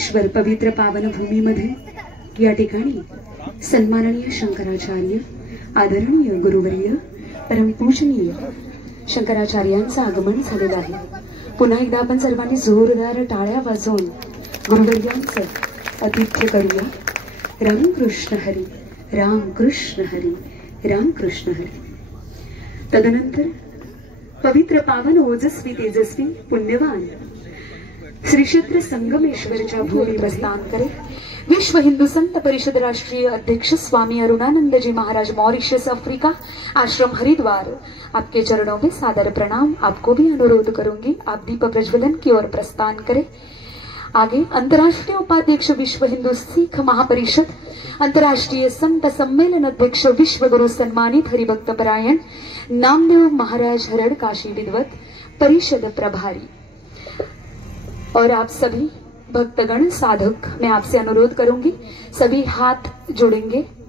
संगमेश्वर पवित्र पावन भूमीमध्ये या ठिकाणी सन्माननीय शंकराचार्य, आदरणीय गुरुवर्य, परमपूजनीय शंकराचार्यांचं आगमन झालेलं आहे। पुन्हा एकदा आपण सर्वांनी जोरदार टाळ्या वाजवून गुरुवर्यांचं आतिथ्य करूया। रामकृष्ण हरी, रामकृष्ण हरी, रामकृष्ण हरी। तदनंतर पवित्र पावन ओजस्वी तेजस्वी पुण्यवान श्री क्षेत्र संगमेश्वरच्या भूमी प्रस्थान करेल विश्व हिंदू संत परिषद राष्ट्रीय अध्यक्ष स्वामी अरुणानंद जी महाराज, मॉरिशस, अफ्रीका, आश्रम हरिद्वार। आपके चरणों में सादर प्रणाम। आपको भी अनुरोध करूंगी आप दीप प्रज्वलन की ओर प्रस्थान करें। आगे अंतर्राष्ट्रीय उपाध्यक्ष विश्व हिंदू सिख महापरिषद, अंतर्राष्ट्रीय संत सम्मेलन अध्यक्ष विश्व गुरु सम्मानित हरिभक्त परायण नामदेव महाराज हरड़ काशी विद्वत परिषद प्रभारी और आप सभी भक्तगण साधक, मैं आपसे अनुरोध करूंगी सभी हाथ जोड़ेंगे।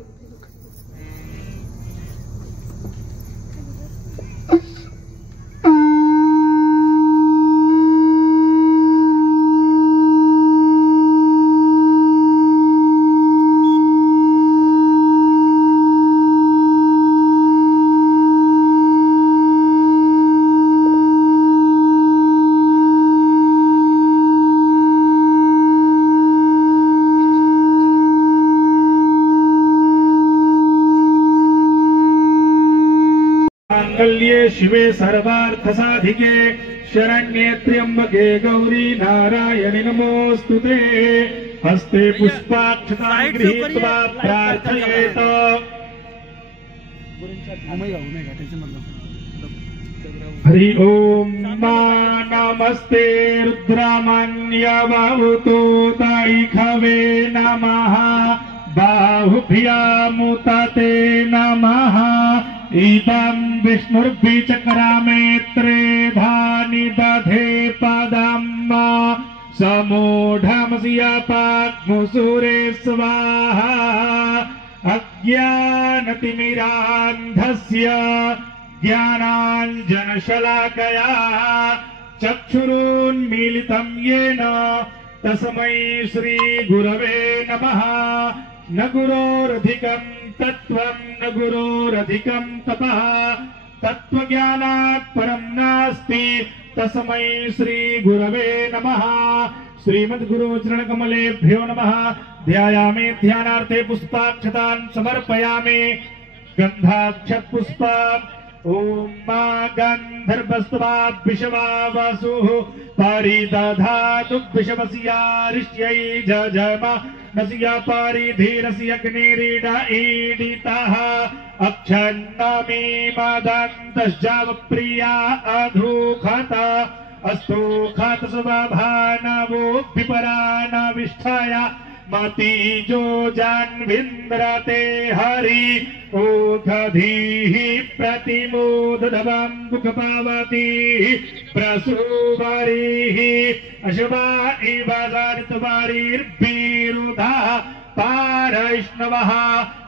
शिवे सर्वार्थ साधिके शरण्ये त्र्यंबके गौरी नारायणि नमोस्तुते। हस्ते पुष्पाक्षतां गृहीत्वा प्रार्थयेत। हरि ओम नमस्ते रुद्रामान्य बाहुतो ताईखवे नमः, बाहुभ्यामुते नमः। इदं विष्णुर्विचक्रामे त्रेधानि दधे पदं समूढमस्यापाग्मुसूरे स्वाहा। अज्ञानतिमिरान्धस्य ज्ञानाञ्जनशलाकया चक्षुरुन्मीलितं येन तस्मै श्रीगुरवे नमः। न गुरोरधिकं तत्त्वं न गुरोरधिकं तपः, तत्त्वज्ञानात् परं नास्ति तस्मै श्रीगुरवे नमः। श्रीमद्गुरुचरणकमलेभ्यो नमः। ध्यायामि ध्यानार्थे पुष्पाक्षतान् समर्पयामि। गन्धाक्षपुष्पम् ओम गन्धर्वस्त्वाद्विषवा वसुः परिदधातु विषवस्यारिष्यै जजमा नस्या परिधीरस्य अग्निरीडा ईडितः। अक्षन्नमी मदन्तश्जावप्रिया अधूखत अस्तु खत स्वभानवो विपरानविष्ठाय मतीजो जान्विन्द्रते हरि ओखधीः प्रतिमोदधवं मुखपावती प्रसूवरीः अशवा इव सारितवारीर्भिरुधा पारैष्णवः।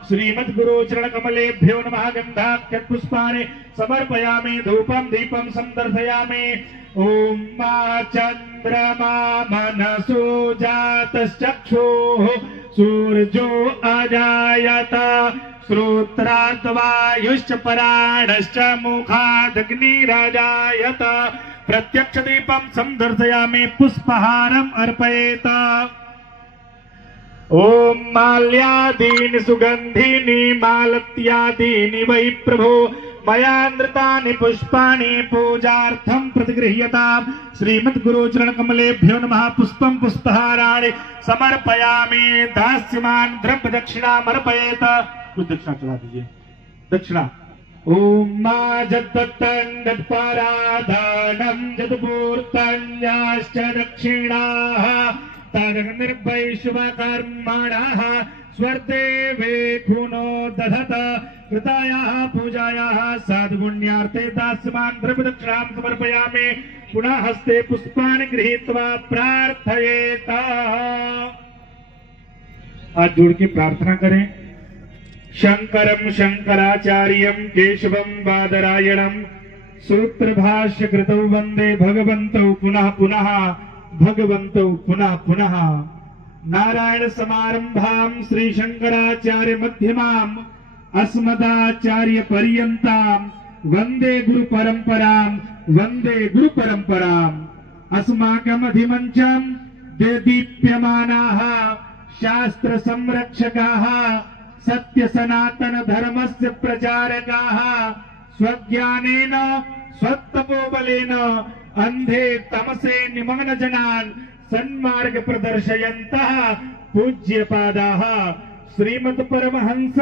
श्रीमद्गुरुचरणकमलेभ्यो नमः। गन्धाक्षपुष्पाणि समर्पयामि। धूपं दीपं संदर्शयामि। ओम चंद्रमा मनसो जातश्चक्षुः सूर्यो अजायत श्रोत्रात् वायुश्च पराणश्च मुखादग्निराजायत। प्रत्यक्ष दीपं संदर्शयामि। पुष्पहारम् अर्पयेत। ओम माल्यादीनि सुगंधीनि मालत्यादीनि वै प्रभो मयानृतानि पुष्पाणि पूजार्थं प्रतिगृह्यताम्। श्रीमद्गुरुचरणकमलेभ्यो नमः। पुष्पं पुष्पहाराणि समर्पयामि। दास्यमान् द्रव्य दक्षिणामर्पयेत। कुछ दक्षिणा चला दीजिए। दक्षिणा ओम मा जत्तत्तन्नत्पराधानं जत्पूर्तन्याश्च दक्षिणाः तदनिर्वैश्वकर्मणः स्वर्देवे खुनो दधत कृतायाः पूजायाः साधुगुण्यार्थे दास्यमान् द्रव्यदक्षिणां समर्पयामि। पुनः हस्ते पुष्पाणि गृहीत्वा प्रार्थयेत। हाथ जोड़ के प्रार्थना करें। शंकरं शंकराचार्यं केशवं बादरायणं सूत्रभाष्य कृतौ वंदे भगवन्तौ पुनः पुनः भगवन्तौ पुनः पुनः। नारायण समारंभां श्री शंकराचार्य मध्यमाम् अस्मदाचार्य पर्यन्तां वंदे गुरु परंपराम् अस्माकम् अधिमञ्चं दीप्यमानाः शास्त्र संरक्षकाः सत्य सनातन धर्मस्य प्रचारकाः स्वज्ञानेन स्वतपोबलेन अंधे तमसे निमग्न जनान् सन्मार्ग प्रदर्शयन्तः पूज्यपादाः श्रीमत् परमहंस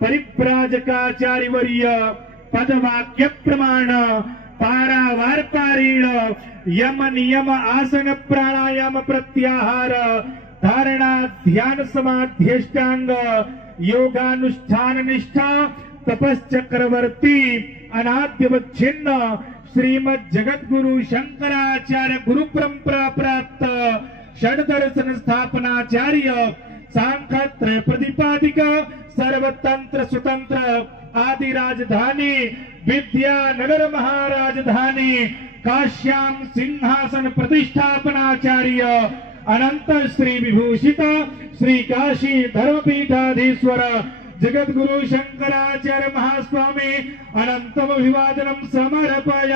परिव्राजकाचार्यवर्य पदवाक्य प्रमाण पारावार्तारीण यम नियम आसन प्राणायाम प्रत्याहार धारणा ध्यान समाध्यष्टांग योगानुष्ठान निष्ठा तपश्चक्रवर्ती अनाद्यवच्छिन्न श्रीमद जगद्गुरु शंकराचार्य गुरु परंपरा प्राप्त षड्दर्शन स्थापनाचार्य सांख्यत्रय प्रतिपादिक सर्वतंत्र स्वतंत्र आदि राजधानी विद्यानगर महाराजधानी काश्याम सिंहासन प्रतिष्ठापनाचार्य अनंत श्री विभूषित श्री काशी धर्मपीठाधीश्वर जगद्गुरु शंकराचार्य महास्वामी अनंतमभिवादनं समर्पयामि।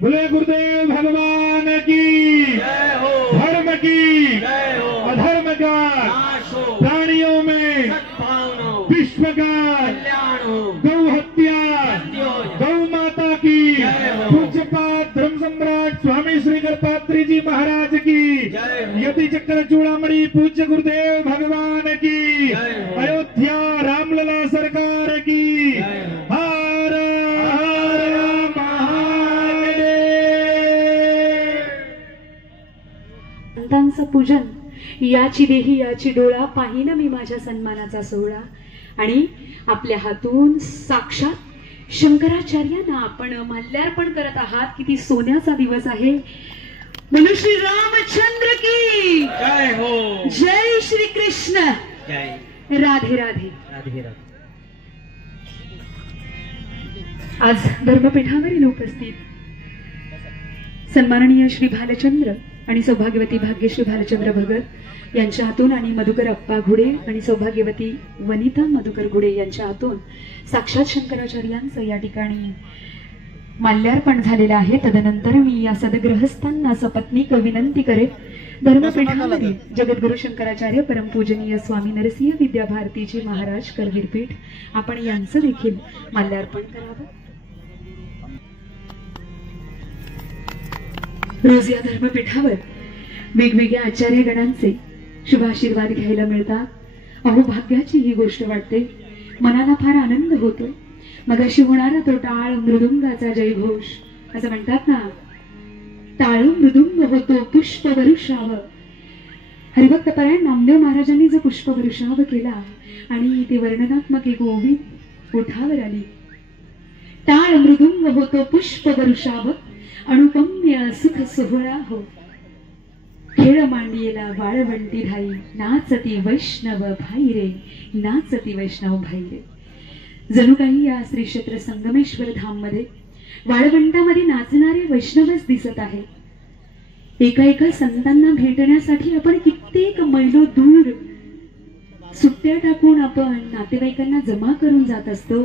बोले गुरुदेव भगवान की जय हो, धर्म की जय हो, अधर्म का नाश हो, प्राणियों में सद्भावना हो, विश्व का कल्याण हो, गौ हत्या गौ माता की जय हो। पूज्यपाद धर्म सम्राट स्वामी श्री गणपात्री जी महाराज की जय हो। यति चक्र चूड़ामणि पूज्य गुरुदेव भगवान की जय हो। अयोध्या रामलला सरकार की जय हो। हर हर महादेव। संतांचं पूजन याची देही याची डोळा पाहिन मी माझ्या सन्मानाचा सोहळा आणि आपल्या हातून साक्षात शंकराचार्यांना आपण माल्यार्पण करत आहात। किती सोन्याचा दिवस आहे। बोलो श्री रामचंद्र की जय हो, जय श्री कृष्ण जय राधे राधे। राधे राधे। आज धर्मपीठावरील उपस्थित सन्माननीय श्री भालचंद्र आणि सौभाग्यवती भाग्यश्री भालचंद्र भगत यांच्या हातून आणि मधुकर अप्पा घुडे आणि सौभाग्यवती वनिता मधुकर घुडे यांच्या हातून साक्षात शंकराचार्यांचं या ठिकाणी माल्यार्पण झालेलं आहे। तदनंतर मी या सदग्रहस्थांना सपत्नीक विनंती करेन धर्मपीठावरील जगद्गुरु शंकराचार्य परमपूजनीय स्वामी नरसिंह विद्याभारतीजी महाराज करवीरपीठ आपण यांचं देखील माल्यार्पण करावं। रोज या धर्मपीठावर वेगवेगळ्या आचार्य गणांचे शुभाशीर्वाद घ्यायला मिळतात। अहो भाग्याची ही गोष्ट वाटते, मनाला फार आनंद होतो। मगाशी होणारा तो टाळ मृदुंगाचा जयघोष असं म्हणतात ना, टाळ मृदुंग होतो पुष्पवृषाव। हरिभक्तपरायण नामदेव महाराजांनी जो पुष्पवृषाव केला आणि ते वर्णनात्मक एक ओवी ओठावर आली। टाळ मृदुंग होतो पुष्पवृषाव अनुपम्य सुख सोहळा हो। खेळ मांडियेला वाळवंटी धाई नाचती वैष्णव भाई रे, नाचती वैष्णव भाई रे। जणू काही या श्री क्षेत्र संगमेश्वर धाम मध्ये वाळवंटामध्ये नाचणारे वैष्णवच दिसत आहे। एका एका संतांना भेटण्यासाठी आपण कित्येक मैलो दूर सुट्ट्या टाकून आपण नातेवाईकांना जमा करून जात असतो।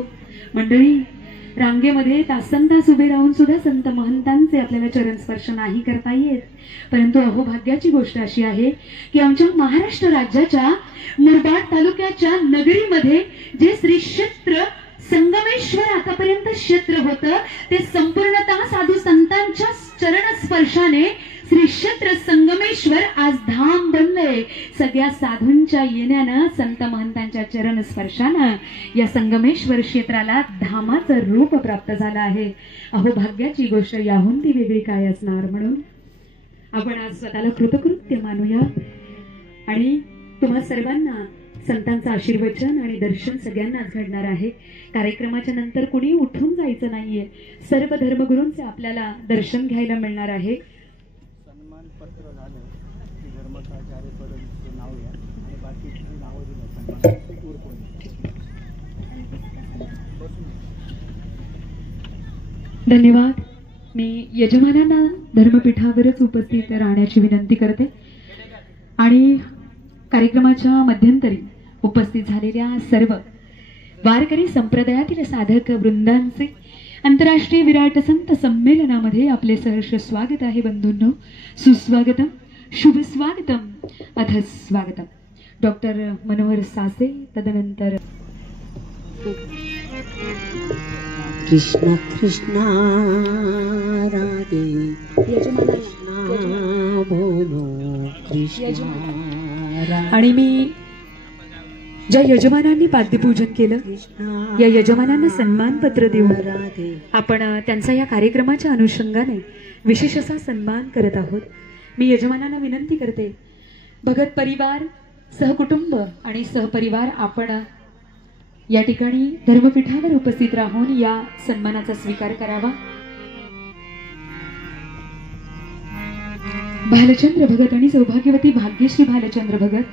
मंडळी रांगेमध्ये तासंतास उभे राहून सुद्धा संत महंतांचे आपल्याला चरण स्पर्श नाही करता येत, परंतु अहो भाग्याची गोष्ट अशी आहे की आमच्या महाराष्ट्र राज्याच्या मुरबाड तालुक्याच्या नगरीमध्ये जे श्री क्षेत्र संगमेश्वर आतापर्यंत क्षेत्र होतं ते संपूर्णतः साधू संतांच्या चरण स्पर्शाने श्री क्षेत्र संगमेश्वर आज धाम बनलंय। सगळ्या साधूंच्या येण्यानं संत महंतांच्या चरण स्पर्शानं या संगमेश्वर क्षेत्राला धामाचं रूप प्राप्त झालं आहे। अहो भाग्याची गोष्ट याहून ती वेगळी काय असणार। म्हणून आपण आज स्वतःला कृतकृत्य मानूया आणि तुम्हा सर्वांना संतांचं आशीर्वचन आणि दर्शन सगळ्यांनाच घडणार आहे। कार्यक्रमाच्या नंतर कुणी उठून जायचं नाहीये, सर्व धर्मगुरूंचे आपल्याला दर्शन घ्यायला मिळणार आहे। सन्मानपत्र झालं की धर्माचार्य पदाचं नाव घ्या आणि बाकीची नावं दिली धन्यवाद। मी यजमानांना धर्मपीठावरच उपस्थित राहण्याची विनंती करते। आणि कार्यक्रमाच्या मध्यंतरी उपस्थित झालेल्या सर्व वारकरी संप्रदायातील साधक वृंदांचे आंतरराष्ट्रीय विराट संत संमेलनामध्ये आपले सहर्ष स्वागत आहे. बंधूंनो, सुस्वागतम, शुभ स्वागतम, अथ स्वागतम. डॉक्टर मनोहर सासे, तदनंतर कृष्ण कृष्ण राधे कृष्ण बोलो कृष्ण. आणि मी ज्या यजमानांनी पाद्यपूजन केलं, या यजमानांना सन्मानपत्र देऊन आपण त्यांचा या कार्यक्रमाच्या अनुषंगाने विशेष असा सन्मान करत आहोत. मी यजमानांना विनंती करते, भगत परिवार, सहकुटुंब आणि सहपरिवार आपण या ठिकाणी धर्मपीठावर उपस्थित राहून या सन्मानाचा स्वीकार करावा. भालचंद्र भगत आणि सौभाग्यवती भाग्यश्री भालचंद्र भगत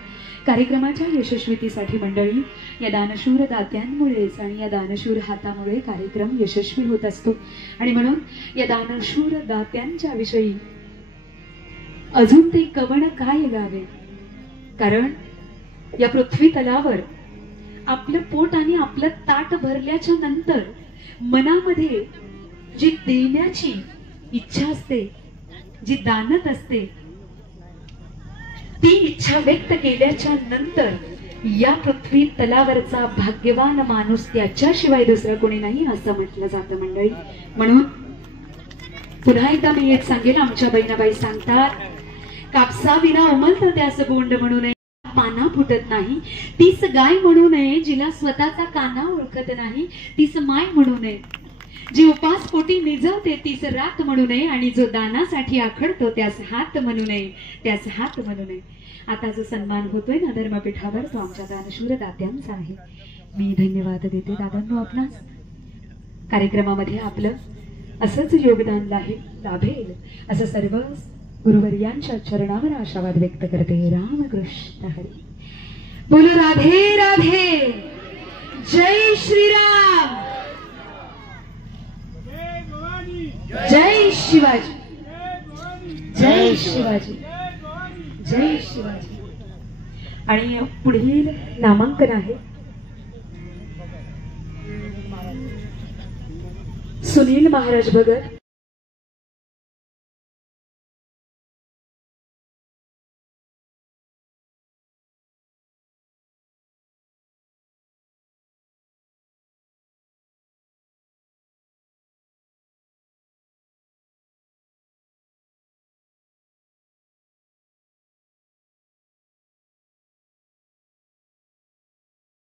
कार्यक्रमाच्या यशस्वीतेसाठी मंडळी, या दानशूर दात्यांमुळेच आणि या दानशूर हातामुळे कार्यक्रम यशस्वी होत असतो. आणि म्हणून या दानशूर दात्यांच्या विषयी अजून ते कवण काय गावे, कारण या पृथ्वी तलावर आपलं पोट आणि आपलं ताट भरल्याच्या नंतर मनामध्ये जी देण्याची इच्छा असते, जी दानत असते, ती इच्छा व्यक्त केल्याच्या नंतर या पृथ्वी तलावरचा भाग्यवान माणूस त्याच्याशिवाय दुसरा कोणी नाही असं म्हटलं जातं मंडळी. म्हणून पुन्हा एकदा मी एक सांगेन, आमच्या बहिणाबाई सांगतात, कापसा विना उमलतं त्यास गोंड म्हणू नये, पाना फुटत नाही तीच गाय म्हणू नये, जिला स्वतःचा काना ओळखत नाही तीच माय म्हणू नये, जी उपास पोटी निजवते तीच रात म्हणू नये, आणि जो दानासाठी आखडतो त्यास हात म्हणू नये, त्यास हात म्हणू नये. आता जो सन्मान होतोय ना धर्मपीठावर, तो आमच्या दानशूर दात्यांचा आहे. मी धन्यवाद देते दादांनो. आपणास कार्यक्रमामध्ये आपलं असंच योगदान लाभेल असं सर्व गुरुवर्यांच्या चरणावर आशावाद व्यक्त करते. रामकृष्ण हरी. बोलो राधे राधे. जय श्रीराम. जय शिवाजी. जय शिवाजी. जय शिवाजी. आणि पुढील नामांकन आहे सुनील महाराज भगत,